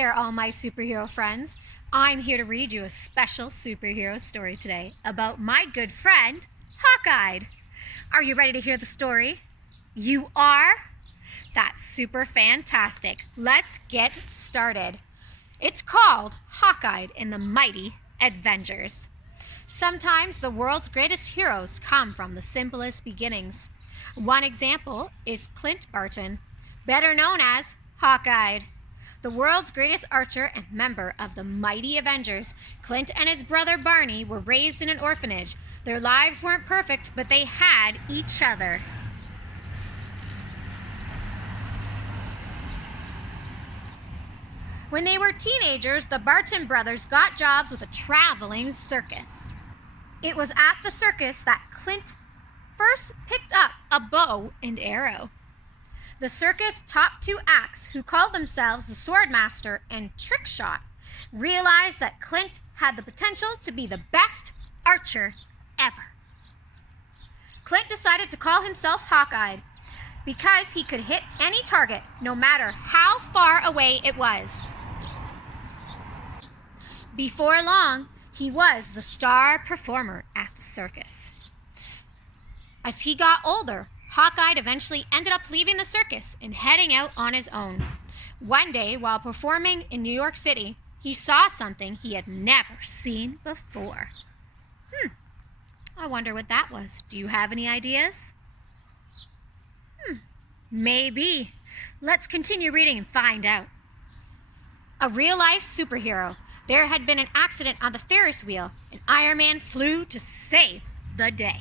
there, all my superhero friends. I'm here to read you a special superhero story today about my good friend, Hawkeye. Are you ready to hear the story? You are? That's super fantastic. Let's get started. It's called Hawkeye and the Mighty Avengers. Sometimes the world's greatest heroes come from the simplest beginnings. One example is Clint Barton, better known as Hawkeye. The world's greatest archer and member of the Mighty Avengers, Clint and his brother Barney were raised in an orphanage. Their lives weren't perfect, but they had each other. When they were teenagers, the Barton brothers got jobs with a traveling circus. It was at the circus that Clint first picked up a bow and arrow. The circus top two acts, who called themselves the Swordmaster and Trickshot, realized that Clint had the potential to be the best archer ever. Clint decided to call himself Hawkeye because he could hit any target, no matter how far away it was. Before long, he was the star performer at the circus. As he got older, Hawkeye eventually ended up leaving the circus and heading out on his own. One day, while performing in New York City, he saw something he had never seen before. I wonder what that was. Do you have any ideas? Maybe. Let's continue reading and find out. A real-life superhero. There had been an accident on the Ferris wheel, and Iron Man flew to save the day.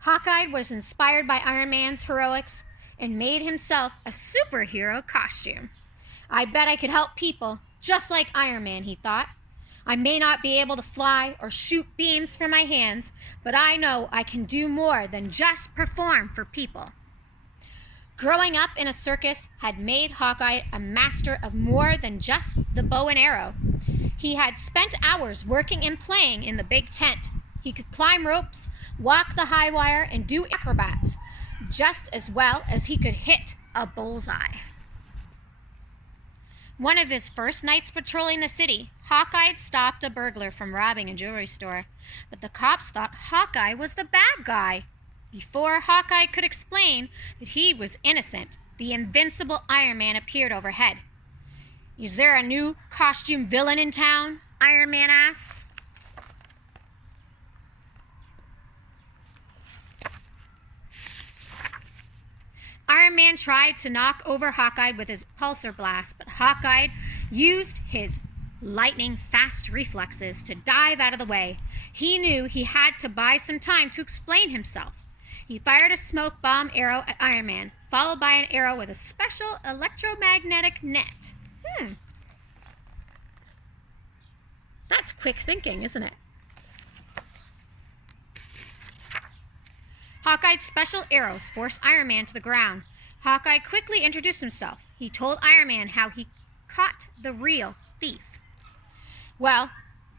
Hawkeye was inspired by Iron Man's heroics and made himself a superhero costume. I bet I could help people just like Iron Man, he thought. I may not be able to fly or shoot beams from my hands, but I know I can do more than just perform for people. Growing up in a circus had made Hawkeye a master of more than just the bow and arrow. He had spent hours working and playing in the big tent. He could climb ropes, walk the high wire, and do acrobats just as well as he could hit a bullseye. One of his first nights patrolling the city, Hawkeye stopped a burglar from robbing a jewelry store, but the cops thought Hawkeye was the bad guy. Before Hawkeye could explain that he was innocent, the invincible Iron Man appeared overhead. "Is there a new costume villain in town?" Iron Man asked. Iron Man tried to knock over Hawkeye with his pulsar blast, but Hawkeye used his lightning-fast reflexes to dive out of the way. He knew he had to buy some time to explain himself. He fired a smoke bomb arrow at Iron Man, followed by an arrow with a special electromagnetic net. That's quick thinking, isn't it? Hawkeye's special arrows forced Iron Man to the ground. Hawkeye quickly introduced himself. He told Iron Man how he caught the real thief. "Well,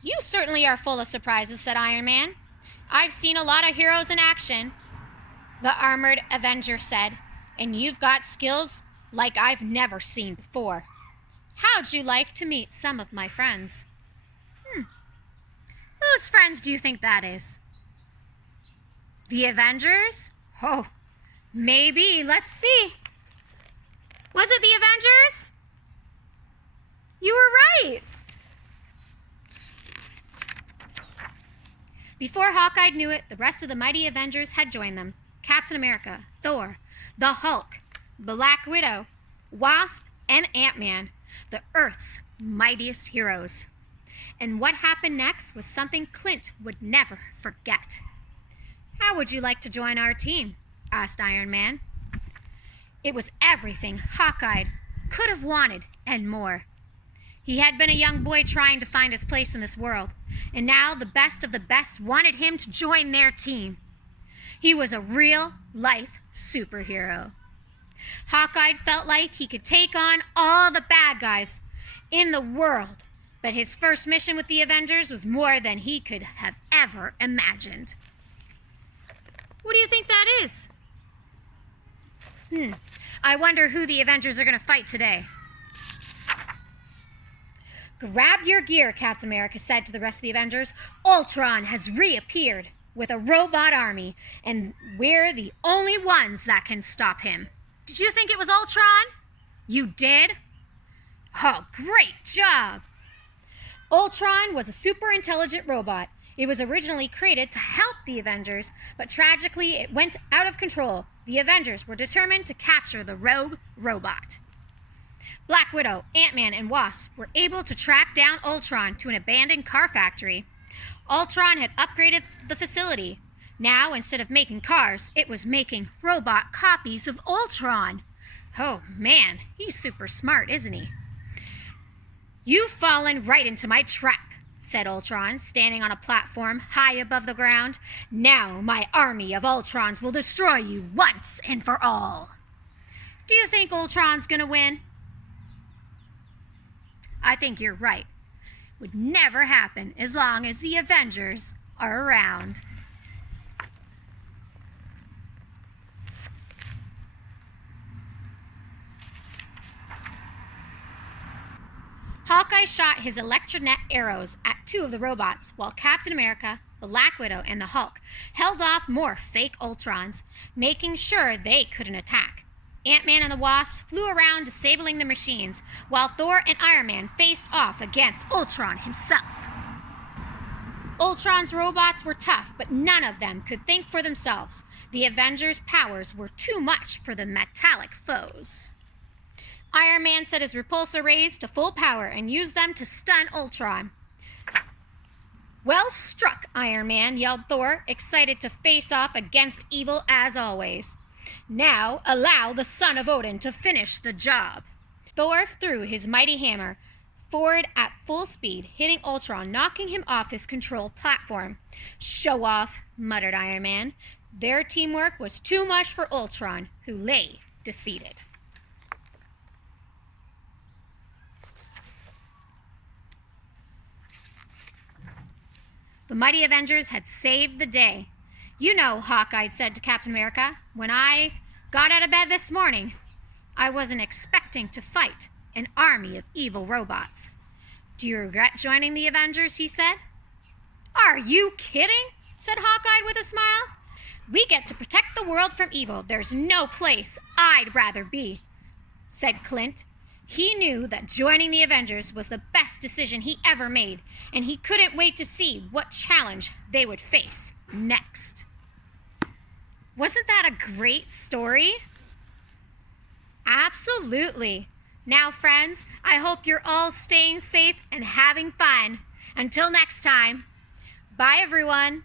you certainly are full of surprises," said Iron Man. "I've seen a lot of heroes in action," the armored Avenger said, "and you've got skills like I've never seen before. How'd you like to meet some of my friends?" Whose friends do you think that is? The Avengers? Oh, maybe. Let's see. Was it the Avengers? You were right. Before Hawkeye knew it, the rest of the Mighty Avengers had joined them. Captain America, Thor, the Hulk, Black Widow, Wasp, and Ant-Man, the Earth's mightiest heroes. And what happened next was something Clint would never forget. "How would you like to join our team?" asked Iron Man. It was everything Hawkeye could have wanted and more. He had been a young boy trying to find his place in this world, and now the best of the best wanted him to join their team. He was a real-life superhero. Hawkeye felt like he could take on all the bad guys in the world But his first mission with the Avengers was more than he could have ever imagined. What do you think that is? I wonder who the Avengers are going to fight today. Grab your gear, Captain America said to the rest of the Avengers. Ultron has reappeared with a robot army, and we're the only ones that can stop him. Did you think it was Ultron? You did? Oh, great job! Ultron was a super intelligent robot. It was originally created to help the Avengers, but tragically it went out of control. The Avengers were determined to capture the rogue robot. Black Widow, Ant-Man, and Wasp were able to track down Ultron to an abandoned car factory. Ultron had upgraded the facility. Now, instead of making cars, it was making robot copies of Ultron. Oh man, he's super smart, isn't he? You've fallen right into my trap, said Ultron, standing on a platform high above the ground. Now my army of Ultrons will destroy you once and for all. Do you think Ultron's gonna win? I think you're right. Would never happen as long as the Avengers are around. Hawkeye shot his electronet arrows at two of the robots, while Captain America, Black Widow, and the Hulk held off more fake Ultrons, making sure they couldn't attack. Ant-Man and the Wasp flew around disabling the machines, while Thor and Iron Man faced off against Ultron himself. Ultron's robots were tough, but none of them could think for themselves. The Avengers' powers were too much for the metallic foes. Iron Man set his repulsor rays to full power and used them to stun Ultron. Well struck, Iron Man, yelled Thor, excited to face off against evil as always. Now, allow the son of Odin to finish the job. Thor threw his mighty hammer forward at full speed, hitting Ultron, knocking him off his control platform. Show off, muttered Iron Man. Their teamwork was too much for Ultron, who lay defeated. The mighty Avengers had saved the day. You know, Hawkeye said to Captain America, when I got out of bed this morning, I wasn't expecting to fight an army of evil robots. Do you regret joining the Avengers, he said. Are you kidding? Said Hawkeye with a smile. We get to protect the world from evil. There's no place I'd rather be, said Clint. He knew that joining the Avengers was the best decision he ever made, and he couldn't wait to see what challenge they would face next. Wasn't that a great story? Absolutely. Now, friends, I hope you're all staying safe and having fun. Until next time, bye everyone.